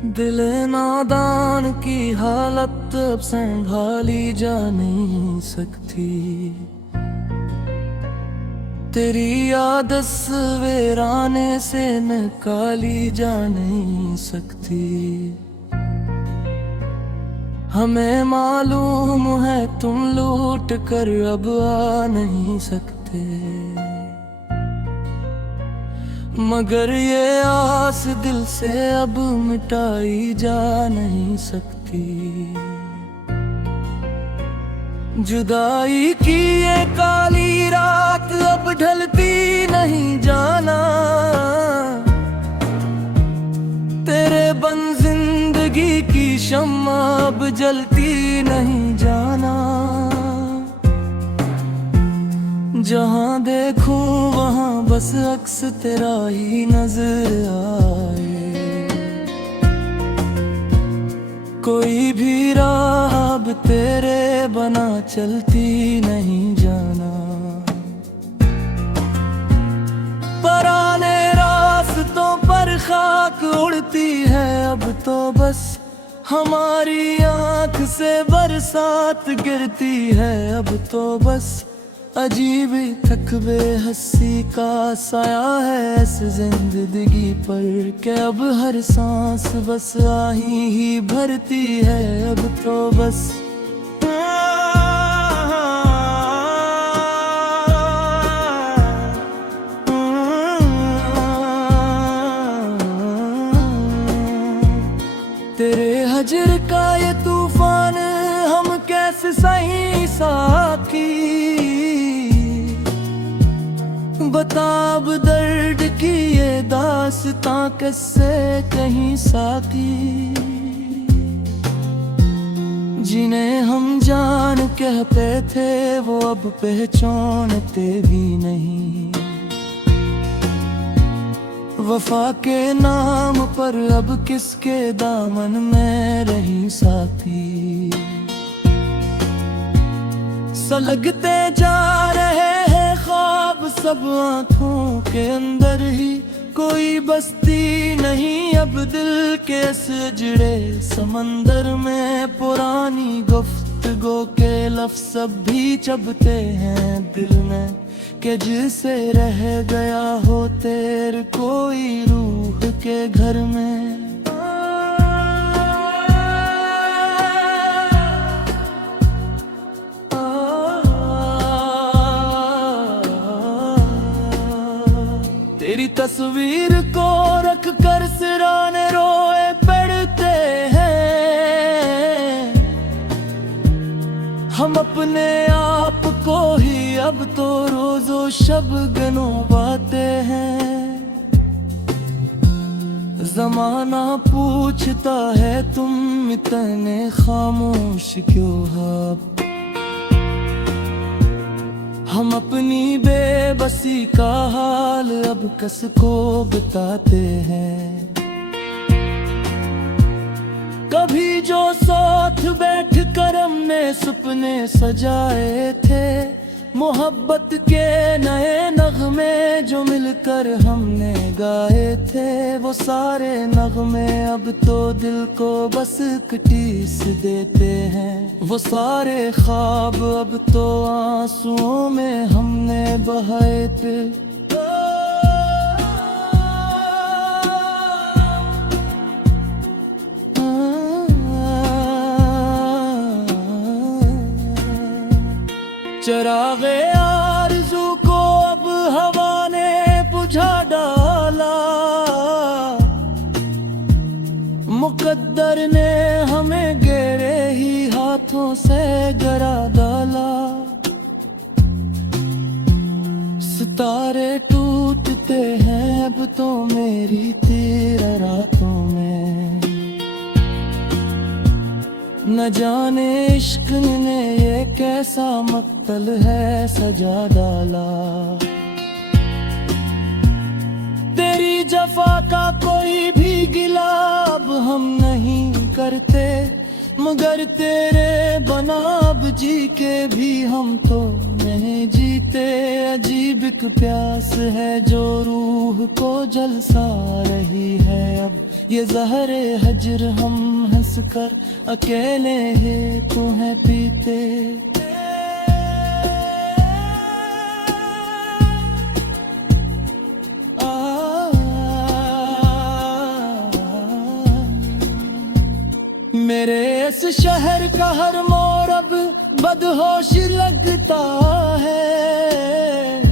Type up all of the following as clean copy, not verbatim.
दिल नादान की हालत अब संभाली जा नहीं सकती। तेरी आदत सवेराने से निकाली जा नहीं सकती। हमें मालूम है तुम लूट कर अब आ नहीं सकते, मगर ये आस दिल से अब मिटाई जा नहीं सकती। जुदाई की ये काली रात अब ढलती नहीं जाना, तेरे बन जिंदगी की शम्मा अब जलती नहीं जाना। जहाँ देखूं वहाँ बस अक्स तेरा ही नजर आए, कोई भी राह अब तेरे बना चलती नहीं जाना। पुराने रास्तों पर खाक उड़ती है अब तो बस, हमारी आँख से बरसात गिरती है अब तो बस। अजीब थकबे हंसी का साया है इस जिंदगी पर, के अब हर सांस बस आही ही भरती है अब तो बस। तेरे हजर का ये तूफान हम कैसे सही साथी, बताब दर्द की ये दास्तां कैसे कहीं साथी। जिन्हें हम जान कहते थे वो अब पहचानते भी नहीं, वफा के नाम पर अब किसके दामन में रही साथी। सलगते जा रहे हैं ख्वाब सब आँखों के अंदर ही, कोई बस्ती नहीं अब दिल के सजड़े समंदर में। पुरानी गुफ्तगू के लफ्ज़ अब भी चबते हैं दिल में, कि जिसे रह गया हो तेरे कोई रूह के घर में। तेरी तस्वीर को रख कर सिराने रोए पड़ते हैं, हम अपने आप को ही अब तो रोजो शब गनवाते हैं। जमाना पूछता है तुम इतने खामोश क्यों हो, हम अपनी बेबसी का हाल अब कस को बताते हैं। कभी जो साथ बैठ कर हमने सपने सजाए थे, मोहब्बत के नए नगमे जो मिलकर हमने गाए थे, वो सारे नगमे अब तो दिल को बस कटीस देते हैं। वो सारे ख्वाब अब तो आंसुओं में हमने बहाए थे। चरागे आरज़ू को अब हवा ने बुझा डाला, मुकद्दर ने हमें गहरे ही हाथों से गिरा डाला। सितारे टूटते हैं अब तो मेरी तेरे रातों में, न जाने इश्क ने ये कैसा मक्तल है सजा डाला। तेरी जफा का कोई भी गिला अब हम नहीं करते, मगर तेरे बनाब जी के भी हम तो में जीते अजीब एक प्यास है जो रूह को जलसा रही है। अब ये ज़हरे हजर हम हंस कर अकेले ही तुम्हें पीते। मेरे इस शहर का हर मोड़ अब बदहोश लगता है।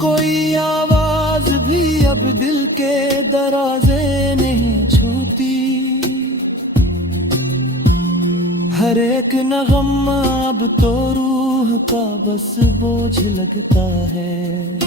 कोई आवाज भी अब दिल के दरवाजे नहीं छूती। हर एक नगमा अब तो रूह का बस बोझ लगता है।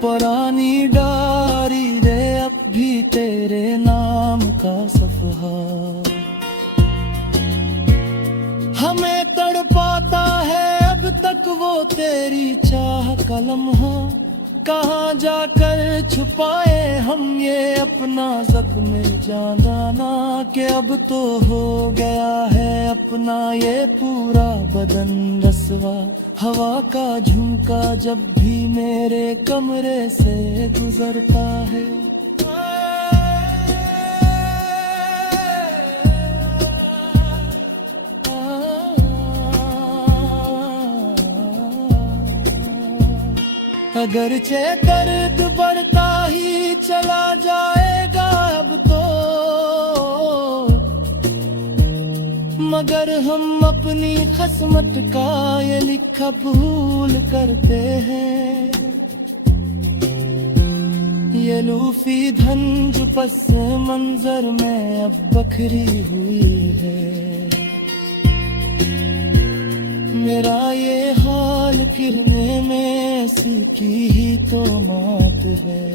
पुरानी डायरी रे अब भी तेरे नाम का सफ़हा हमें तड़पाता है अब तक वो तेरी चाह का लम्हा। कहाँ जाकर छुपाए हम ये अपना ज़ख्म जाना कि अब तो हो गया है अपना ये पूरा बदन रस्वा। हवा का झुमका जब भी मेरे कमरे से गुजरता है। अगरचे दर्द बढ़ता ही चला जाएगा अब तो, मगर हम अपनी किस्मत का ये लिखा भूल करते हैं। ये लूफी धंज पस मंजर में अब बखरी हुई है। मेरा ये हाल गिरने में सीखी ही तो मौत है।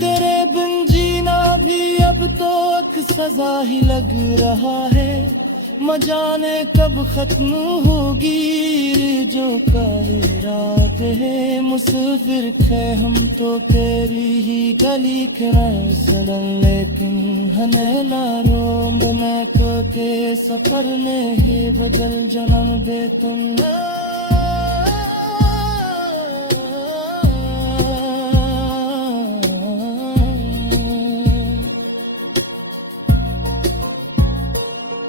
तेरे बिन जीना भी अब तो एक सजा ही लग रहा है। न जाने कब खत्म होगी जो काली रात है। मुसाफिर थे हम तो तेरी ही गली के सड़न, लेकिन हने लारो मैं को के सफर में ही बदल जन्म दे तुम।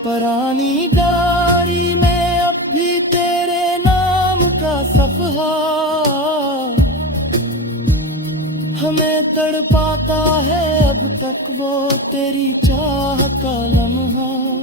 पुरानी डायरी में अब भी तेरे नाम का सफ़हा हमें तड़पाता है अब तक वो तेरी चाह का लम्हा।